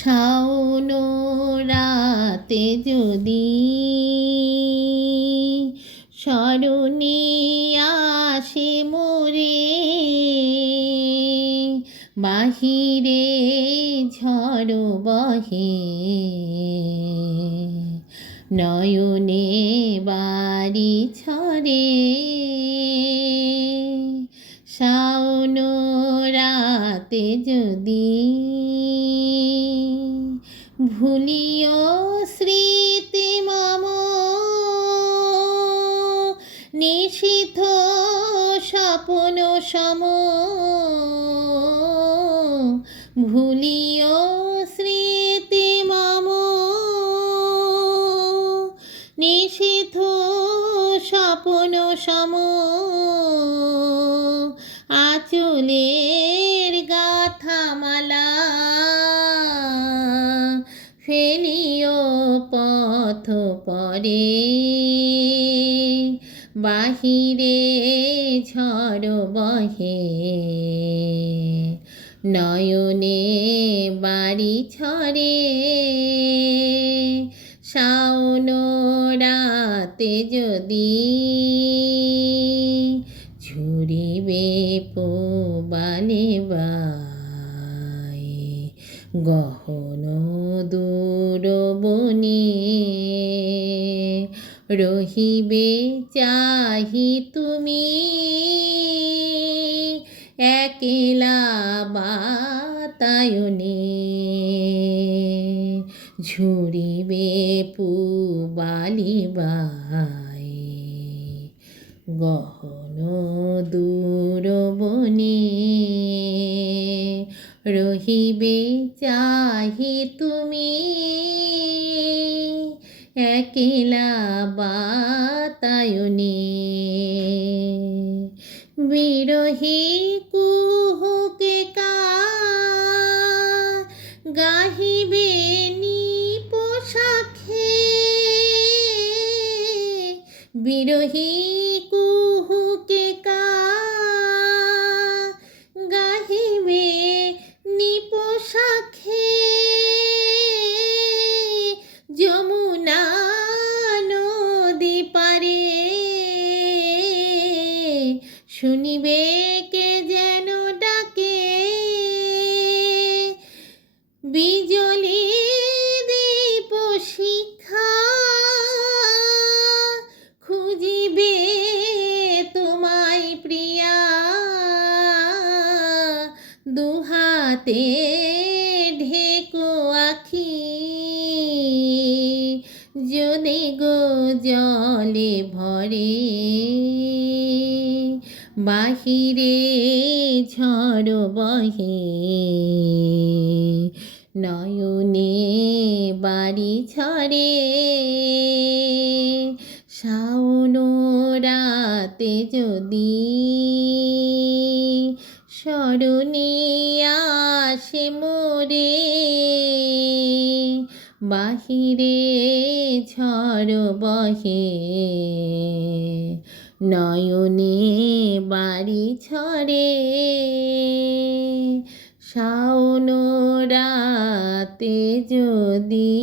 শাওন রাতে যদি স্মরণে আসে মোরে, বাহিরে ঝড় বহে। নয়নে বাড়ি ছড়ে, শাওন রাতে যদি ভুলিও স্মৃতি মম। নিশিথ স্বপ্ন সম। ভুলিও স্মৃতি মম। নিশিথ স্বপ্ন সম। ফেলিও পথ পরে। বাহিরে ঝড় বহে, নয়নে বাড়ি ছড়ে। শাওন রাতে যদি ঝুরিবে পোবালে বাই গহন দূরবনে রহিবে চাহি তুমি একেলা বাতায়নে। ঝুরিবে পুবালি বাই গহন দূরবনে রহিবে চাহি তুমি। একেলা বাতায়নে। বিরহী কুহুকে কা গাহিবে নি পোশাখে বিরহী কে যেন ডাকে। বিজলি দীপ শিখা খুঁজিবে তোমায় প্রিয়া। দুহাতে ঢেকো আখি। যদি গো জলে ভরে বাহিরে ঝড় বহে, নয়নে বাড়ি ছড়ে শাওন রাতে যদি স্মরণে আসে মোরে, বাহিরে ঝড় বহে নয়নে বাড়ি ছড়ে শাওন রাতে যদি